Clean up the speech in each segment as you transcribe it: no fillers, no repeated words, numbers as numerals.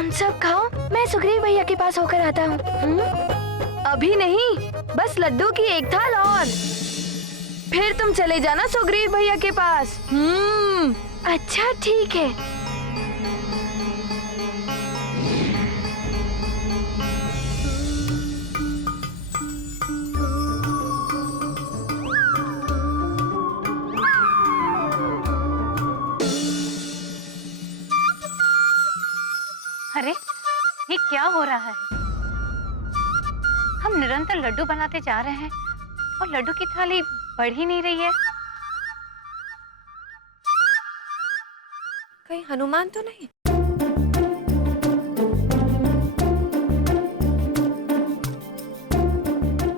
तुम सब खाओ, मैं सुग्रीव भैया के पास होकर आता हूँ। अभी नहीं, बस लड्डू की एक थाल और फिर तुम चले जाना सुग्रीव भैया के पास। अच्छा ठीक है। अरे ये क्या हो रहा है? हम निरंतर लड्डू बनाते जा रहे हैं और लड्डू की थाली बढ़ ही नहीं रही है। कहीं हनुमान तो नहीं?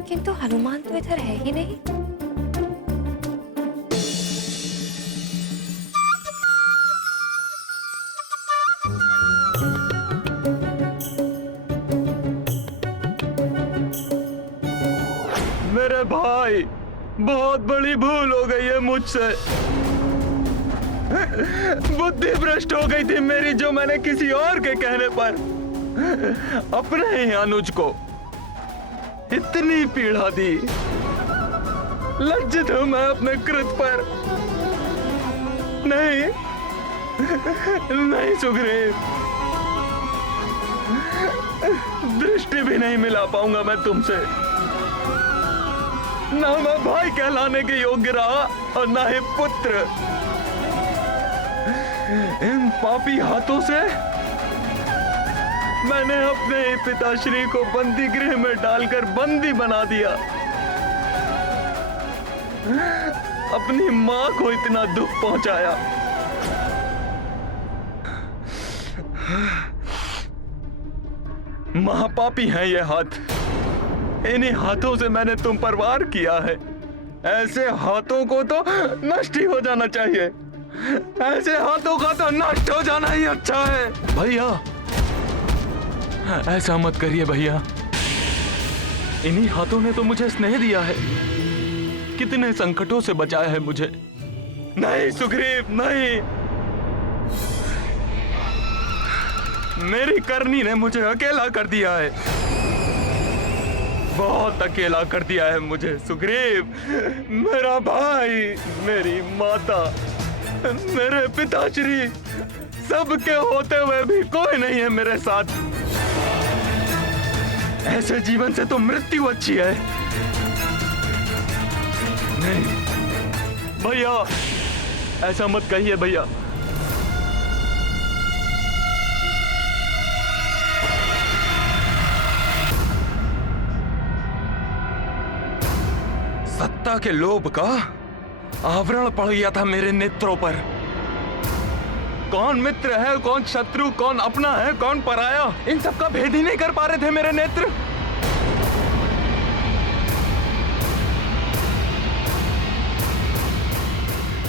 किंतु हनुमान तो इधर है ही नहीं। मेरे भाई, बहुत बड़ी भूल हो गई है मुझसे। बुद्धि भ्रष्ट हो गई थी मेरी, जो मैंने किसी और के कहने पर अपने ही अनुज को इतनी पीड़ा दी। लज्जित हूं मैं अपने कृत पर। नहीं नहीं सुग्रीव, दृष्टि भी नहीं मिला पाऊंगा मैं तुमसे। ना मैं भाई कहलाने के योग्य रहा और ना ही पुत्र। इन पापी हाथों से मैंने अपने ही पिताश्री को बंदी गृह में डालकर बंदी बना दिया। अपनी मां को इतना दुख पहुंचाया। महापापी हैं ये हाथ। इन्हीं हाथों से मैंने तुम पर वार किया है। ऐसे हाथों को तो नष्ट ही हो जाना चाहिए। ऐसे हाथों का तो नष्ट हो जाना ही अच्छा है। भैया ऐसा मत करिए भैया। इन्हीं हाथों ने तो मुझे स्नेह दिया है, कितने संकटों से बचाया है मुझे। नहीं सुग्रीव नहीं, मेरी करनी ने मुझे अकेला कर दिया है। बहुत अकेला कर दिया है मुझे सुग्रीव। मेरा भाई, मेरी माता, मेरे पिताश्री, सबके होते हुए भी कोई नहीं है मेरे साथ। ऐसे जीवन से तो मृत्यु अच्छी है। नहीं भैया, ऐसा मत कहिए भैया। सत्ता के लोभ का आवरण पड़ गया था मेरे नेत्रों पर। कौन मित्र है, कौन शत्रु, कौन अपना है, कौन पराया, इन सब का भेद ही नहीं कर पा रहे थे मेरे नेत्र।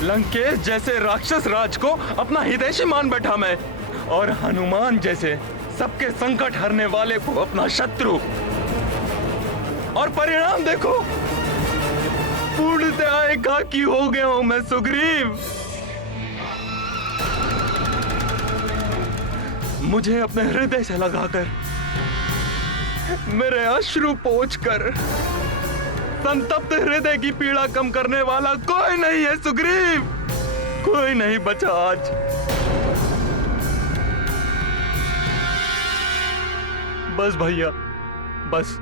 लंकेश जैसे राक्षस राज को अपना हितैषी मान बैठा मैं, और हनुमान जैसे सबके संकट हरने वाले को अपना शत्रु। और परिणाम देखो, पूर्णतः एकाकी हो गया हूं मैं सुग्रीव। मुझे अपने हृदय से लगाकर, मेरे अश्रु पोंछकर संतप्त हृदय की पीड़ा कम करने वाला कोई नहीं है सुग्रीव। कोई नहीं बचा आज। बस भैया, बस।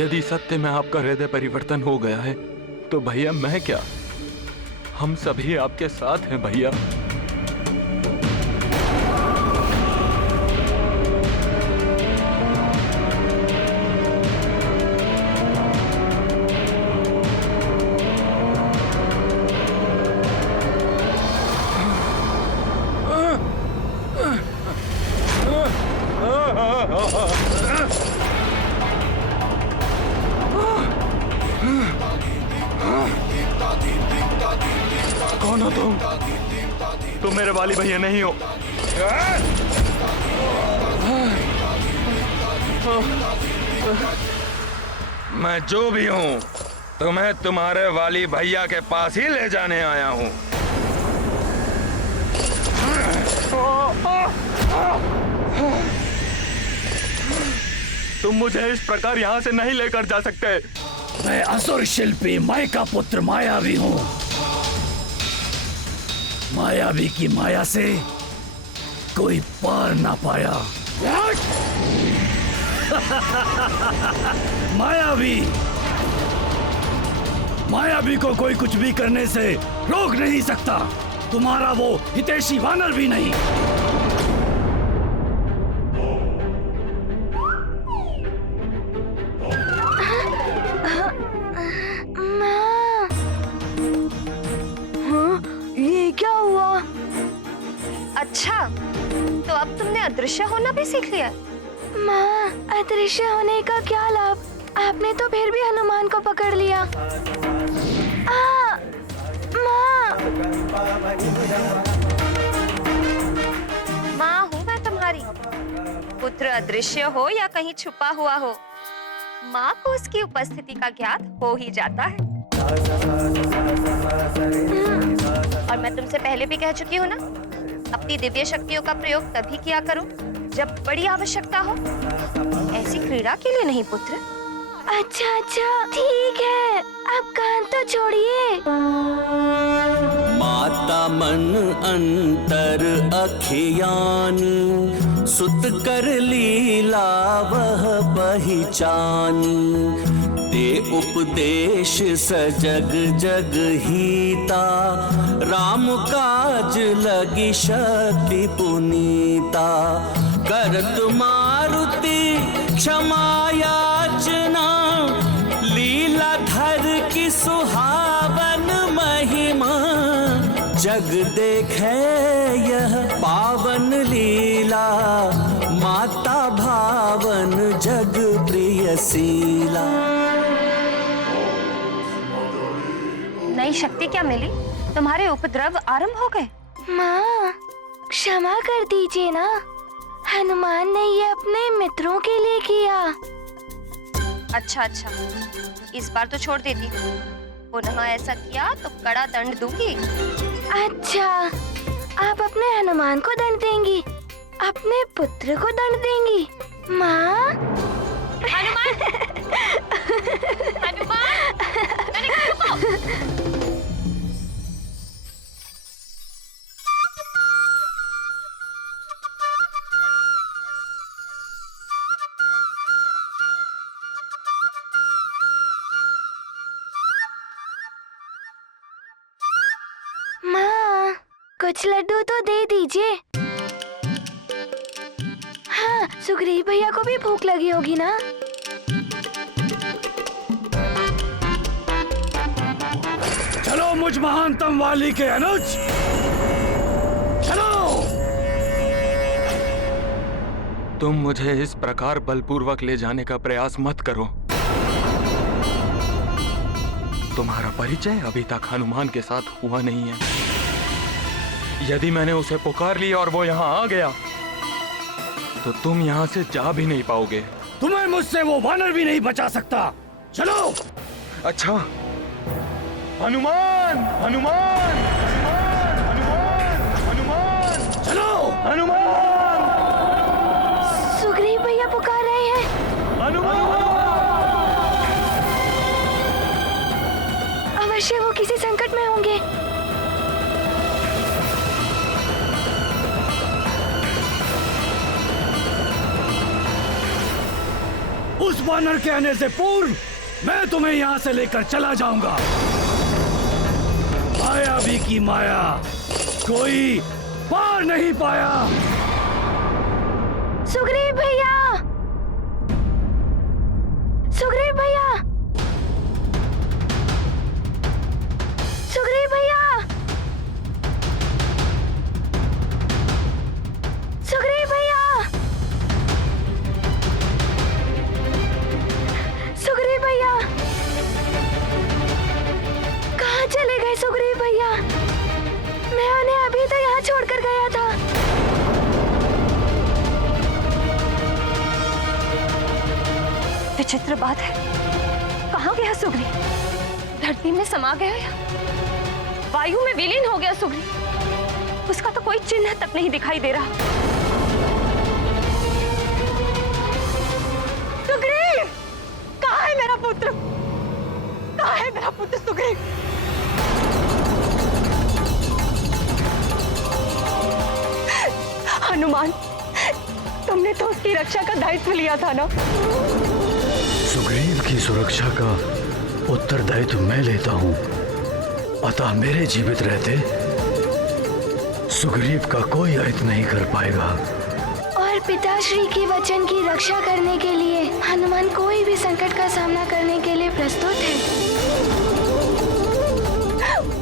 यदि सत्य में आपका हृदय परिवर्तन हो गया है तो भैया मैं क्या, हम सभी आपके साथ हैं भैया। कौन हो तुम मेरे वाली भैया नहीं हो। मैं जो भी हूँ तुम्हें तुम्हारे वाली भैया के पास ही ले जाने आया हूँ। तुम मुझे इस प्रकार यहाँ से नहीं लेकर जा सकते। मैं असुर शिल्पी माया का पुत्र मायावी हूँ। मायावी की माया से कोई पार ना पाया। मायावी को कोई कुछ भी करने से रोक नहीं सकता। तुम्हारा वो हितैषी वानर भी नहीं। ये क्या हुआ? अच्छा, तो अब तुमने अदृश्य होना भी सीख लिया। माँ, अदृश्य होने का क्या लाभ? आपने तो फिर भी हनुमान को पकड़ लिया। माँ, माँ हूँ मैं तुम्हारी। पुत्र अदृश्य हो या कहीं छुपा हुआ हो, माँ को उसकी उपस्थिति का ज्ञात हो ही जाता है। और मैं तुमसे पहले भी कह चुकी हूँ ना, अपनी दिव्य शक्तियों का प्रयोग तभी किया करो जब बड़ी आवश्यकता हो, ऐसी क्रीड़ा के लिए नहीं पुत्र। अच्छा ठीक है, अब कान तो छोड़िए। माता मन अंतर अखियानी, सुत कर लीला वह पहचानी। दे उपदेश सजग जग हीता, राम काज लगी शक्ति पुनीता। करत मारुति क्षमा याचना, लीला धर की सुहावन महिमा। जग देखे यह पावन लीला, माता भावन जग प्रिय शीला। नई शक्ति क्या मिली? तुम्हारे उपद्रव आरंभ हो गए। माँ, क्षमा कर दीजिए ना, हनुमान ने ये अपने मित्रों के लिए किया। अच्छा, इस बार तो छोड़ देती हूँ। पुनः ऐसा किया तो कड़ा दंड दूंगी। अच्छा, आप अपने हनुमान को दंड देंगी, अपने पुत्र को दंड देंगी। माँ, माँ, कुछ लड्डू तो दे दीजिए। हाँ, सुग्रीव भैया को भी भूख लगी होगी ना। चलो मुझ महानतम वाली के अनुज, चलो। तुम मुझे इस प्रकार बलपूर्वक ले जाने का प्रयास मत करो। तुम्हारा परिचय अभी तक हनुमान के साथ हुआ नहीं है। यदि मैंने उसे पुकार लिया और वो यहाँ आ गया, तो तुम यहाँ से जा भी नहीं पाओगे। तुम्हें मुझसे वो वानर भी नहीं बचा सकता। चलो। अच्छा, हनुमान, हनुमान, हनुमान, हनुमान, चलो। हनुमान, सुग्रीव भैया पुकार रहे हैं। हनुमान। अवश्य वो किसी संकट में होंगे। उस वानर के आने से पूर्व मैं तुम्हें यहाँ से लेकर चला जाऊंगा। मायावी की माया कोई पार नहीं पाया। सुग्रीव भैया, सुग्रीव भैया, सुग्रीव भैया, सुग्रीव भैया, सुग्रीव भैया, कहाँ चले गए सुग्रीव भैया? मैं उन्हें अभी तो यहाँ छोड़कर गया था। विचित्र बात है, गया सुग्रीव? धरती में समा गया या वायु में विलीन हो गया सुग्रीव? उसका तो कोई चिन्ह तक नहीं दिखाई दे रहा। सुग्रीव, कहाँ है मेरा पुत्र? कहाँ है मेरा पुत्र सुग्रीव? हनुमान, तुमने तो उसकी रक्षा का दायित्व लिया था ना? सुग्रीव की सुरक्षा का उत्तरदायित्व मैं लेता हूँ, अतः मेरे जीवित रहते सुग्रीव का कोई अहित नहीं कर पाएगा। और पिताश्री के वचन की रक्षा करने के लिए हनुमान कोई भी संकट का सामना करने के लिए प्रस्तुत है।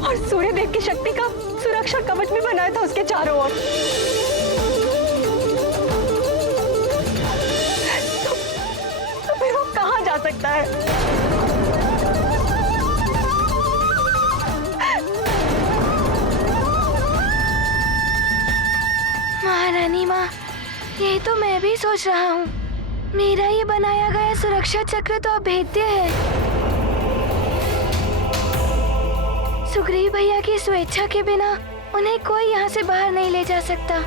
और सूर्यदेव की शक्ति का सुरक्षा कवच भी बनाया था उसके चारों ओर। तो फिर वो कहाँ जा सकता है? महारानी माँ, यही तो मैं भी सोच रहा हूँ। मेरा ये बनाया गया सुरक्षा चक्र तो अभेद्य है। सुग्रीव भैया की स्वेच्छा के बिना उन्हें कोई यहाँ से बाहर नहीं ले जा सकता।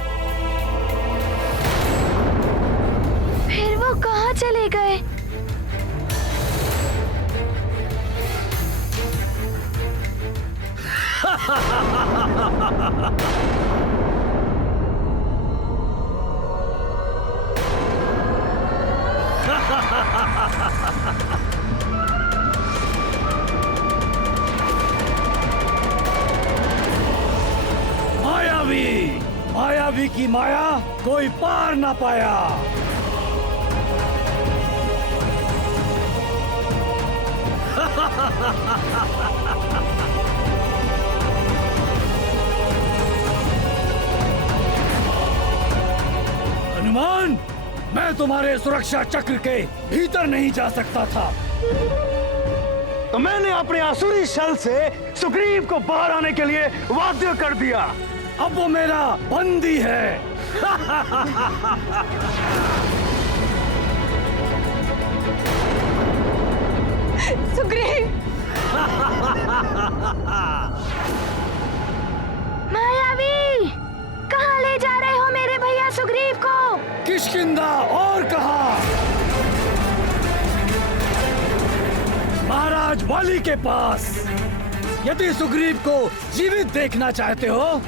फिर वो कहाँ चले गए? मायावी की माया कोई पार ना पाया। हनुमान, मैं तुम्हारे सुरक्षा चक्र के भीतर नहीं जा सकता था, तो मैंने अपने आसुरी शल से सुग्रीव को बाहर आने के लिए बाध्य कर दिया। अब वो मेरा बंदी है। सुग्रीव! मायावी, कहाँ ले जा रहे हो मेरे भैया सुग्रीव को? किष्किंधा और कहा? महाराज वाली के पास। यदि सुग्रीव को जीवित देखना चाहते हो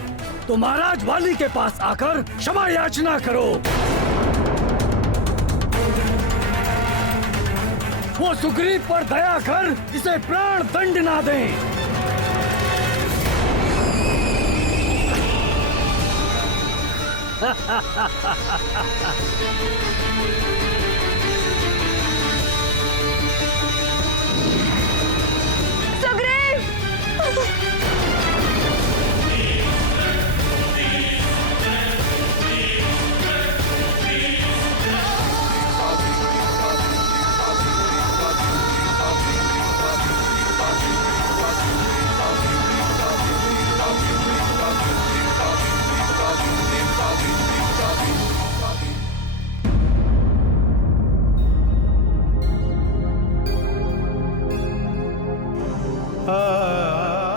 तो महाराज वाली के पास आकर क्षमा याचना करो। वो सुग्रीव पर दया कर इसे प्राण दंड ना दें।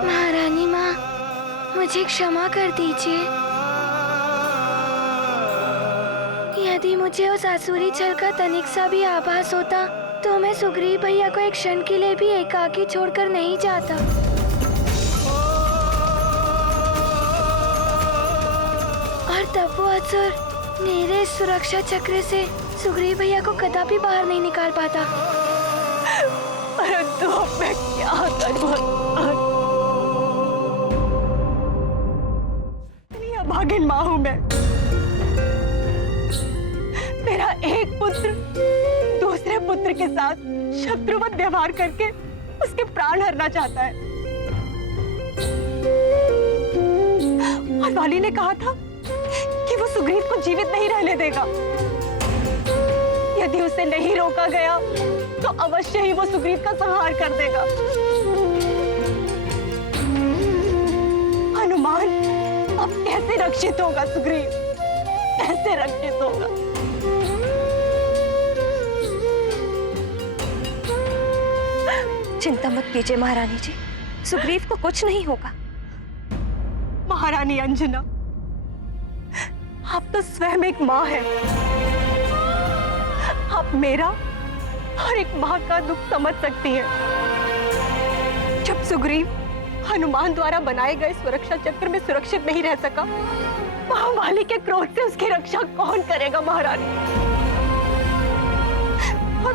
महारानी माँ, मुझे क्षमा कर दीजिए। यदि मुझे उस आसुरी छल का तनिक सा भी आभास होता तो मैं सुग्रीव भैया को एक क्षण के लिए भी एकाकी छोड़कर नहीं जाता। और तब वो असुर मेरे इस सुरक्षा चक्र से सुग्रीव भैया को कदापि बाहर नहीं निकाल पाता। परंतु अब मैं क्या करूं? अभागिन माँ हूं मैं। मेरा एक पुत्र दूसरे पुत्र के साथ शत्रुवत व्यवहार करके उसके प्राण हरना चाहता है। और वाली ने कहा था कि वो सुग्रीव को जीवित नहीं रहने देगा। यदि उसे नहीं रोका गया तो अवश्य ही वो सुग्रीव का संहार कर देगा। हनुमान, अब कैसे रक्षित होगा सुग्रीव? कैसे रक्षित होगा? चिंता मत कीजिए महारानी जी, सुग्रीव को कुछ नहीं होगा। महारानी अंजना, आप तो स्वयं एक माँ हैं। आप मेरा और एक माँ का दुख समझ सकती हैं। जब सुग्रीव हनुमान द्वारा बनाए गए सुरक्षा चक्र में सुरक्षित नहीं रह सका, महावाली के क्रोध से उसकी रक्षा कौन करेगा महारानी? और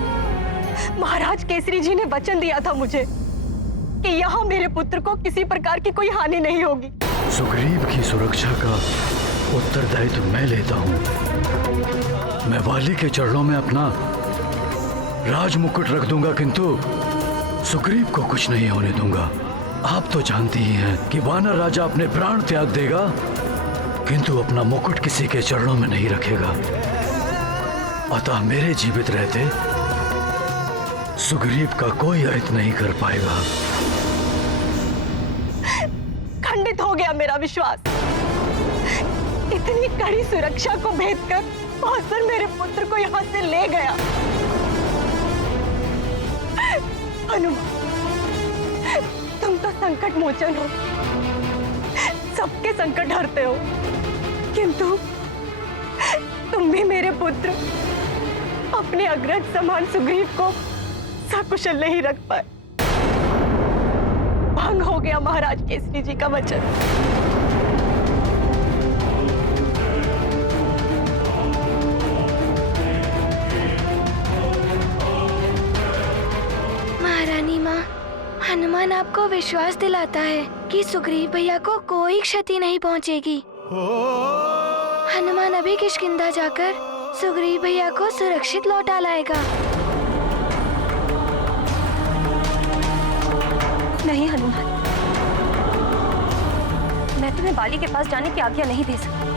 महाराज केसरी जी ने वचन दिया था मुझे कि यहाँ मेरे पुत्र को किसी प्रकार की कोई हानि नहीं होगी। सुग्रीव की सुरक्षा का उत्तरदायित्व मैं लेता हूँ। मैं वाली के चरणों में अपना राज मुकुट रख दूंगा, किंतु सुग्रीव को कुछ नहीं होने दूंगा। आप तो जानती ही हैं कि वानर राजा अपने प्राण त्याग देगा, किंतु अपना मुकुट किसी के चरणों में नहीं रखेगा। अतः मेरे जीवित रहते सुग्रीव का कोई अहित नहीं कर पाएगा। खंडित हो गया मेरा विश्वास। इतनी कड़ी सुरक्षा को भेद कर बहादुर मेरे पुत्र को यहाँ से ले गया। हनुमान, तुम तो संकट मोचन हो, सबके संकट हरते हो, किंतु तुम भी मेरे पुत्र अपने अग्रज समान सुग्रीव को सकुशल नहीं रख पाए। भंग हो गया महाराज केसरी जी का वचन। महारानी माँ, हनुमान आपको विश्वास दिलाता है कि सुग्रीव भैया को कोई क्षति नहीं पहुँचेगी। हनुमान अभी किष्किंधा जाकर सुग्रीव भैया को सुरक्षित लौटा लाएगा। नहीं हनुमान, मैं तुम्हें बाली के पास जाने की आज्ञा नहीं दे सकती।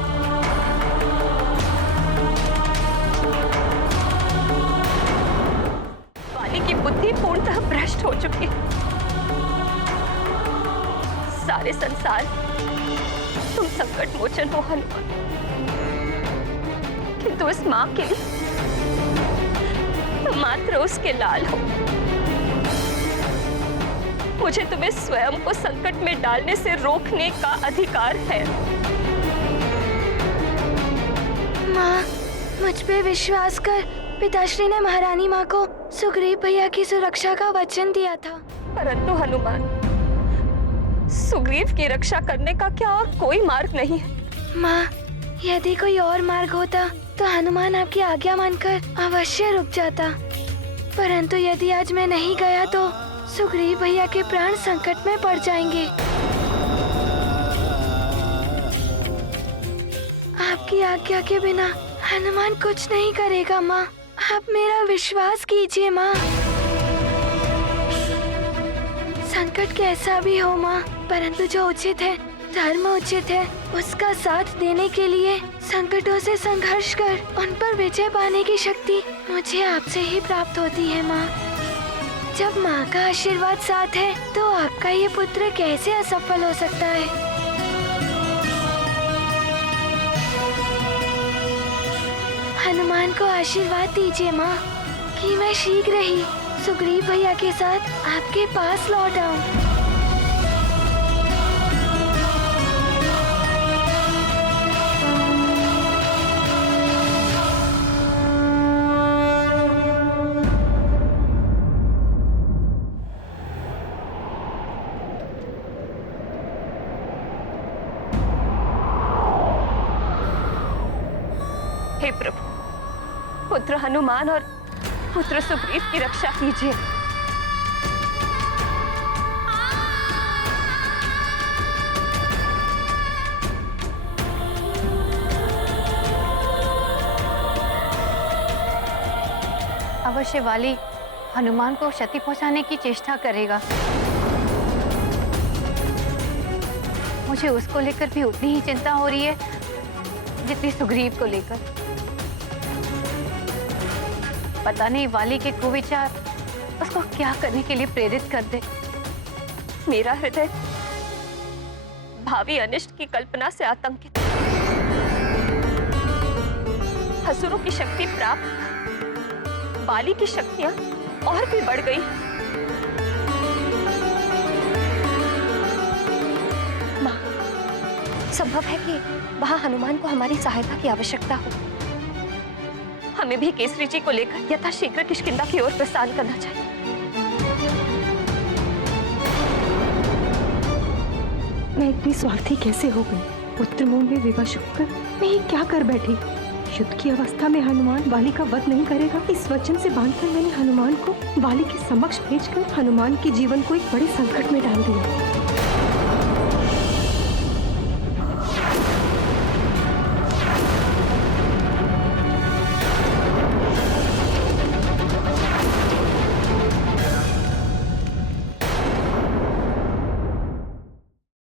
बाली की बुद्धि पूर्णतः भ्रष्ट हो चुकी है। सारे संसार तुम संकट मोचन हो हनुमान, किंतु इस मां के लिए तुम मात्र उसके लाल हो। मुझे तुम्हें स्वयं को संकट में डालने से रोकने का अधिकार है। माँ, मुझ पे विश्वास कर। पिताश्री ने महारानी माँ को सुग्रीव भैया की सुरक्षा का वचन दिया था। परंतु हनुमान, सुग्रीव की रक्षा करने का क्या और कोई मार्ग नहीं है? माँ, यदि कोई और मार्ग होता तो हनुमान आपकी आज्ञा मानकर अवश्य रुक जाता, परंतु यदि आज मैं नहीं गया तो सुग्रीव भैया के प्राण संकट में पड़ जाएंगे। आपकी आज्ञा के बिना हनुमान कुछ नहीं करेगा माँ, आप मेरा विश्वास कीजिए माँ। संकट कैसा भी हो माँ, परंतु जो उचित है, धर्म उचित है, उसका साथ देने के लिए संकटों से संघर्ष कर उन पर विजय पाने की शक्ति मुझे आपसे ही प्राप्त होती है माँ। जब माँ का आशीर्वाद साथ है तो आपका ये पुत्र कैसे असफल हो सकता है? हनुमान को आशीर्वाद दीजिए माँ कि मैं शीघ्र ही सुग्रीव भैया के साथ आपके पास लौट आऊं। हे प्रभु, पुत्र हनुमान और पुत्र सुग्रीव की रक्षा कीजिए। अवश्य वाली हनुमान को क्षति पहुंचाने की चेष्टा करेगा। मुझे उसको लेकर भी उतनी ही चिंता हो रही है जितनी सुग्रीव को लेकर। पता नहीं वाली के कुविचार उसको क्या करने के लिए प्रेरित कर दे। मेरा हृदय भावी अनिष्ट की कल्पना से आतंकित। असुरों की शक्ति प्राप्त, बाली की शक्तियां और भी बढ़ गई। संभव है कि वहां हनुमान को हमारी सहायता की आवश्यकता हो। हमें भी केसरी जी को लेकर यथाशीघ्र किष्किंधा की ओर प्रस्थान करना चाहिए। मैं इतनी स्वार्थी कैसे हो गई? पुत्र मोह में विवश होकर मैं ये क्या कर बैठी? युद्ध की अवस्था में हनुमान वाली का वध नहीं करेगा, इस वचन से बांधकर मैंने हनुमान को वाली के समक्ष भेजकर हनुमान के जीवन को एक बड़े संकट में डाल दिया।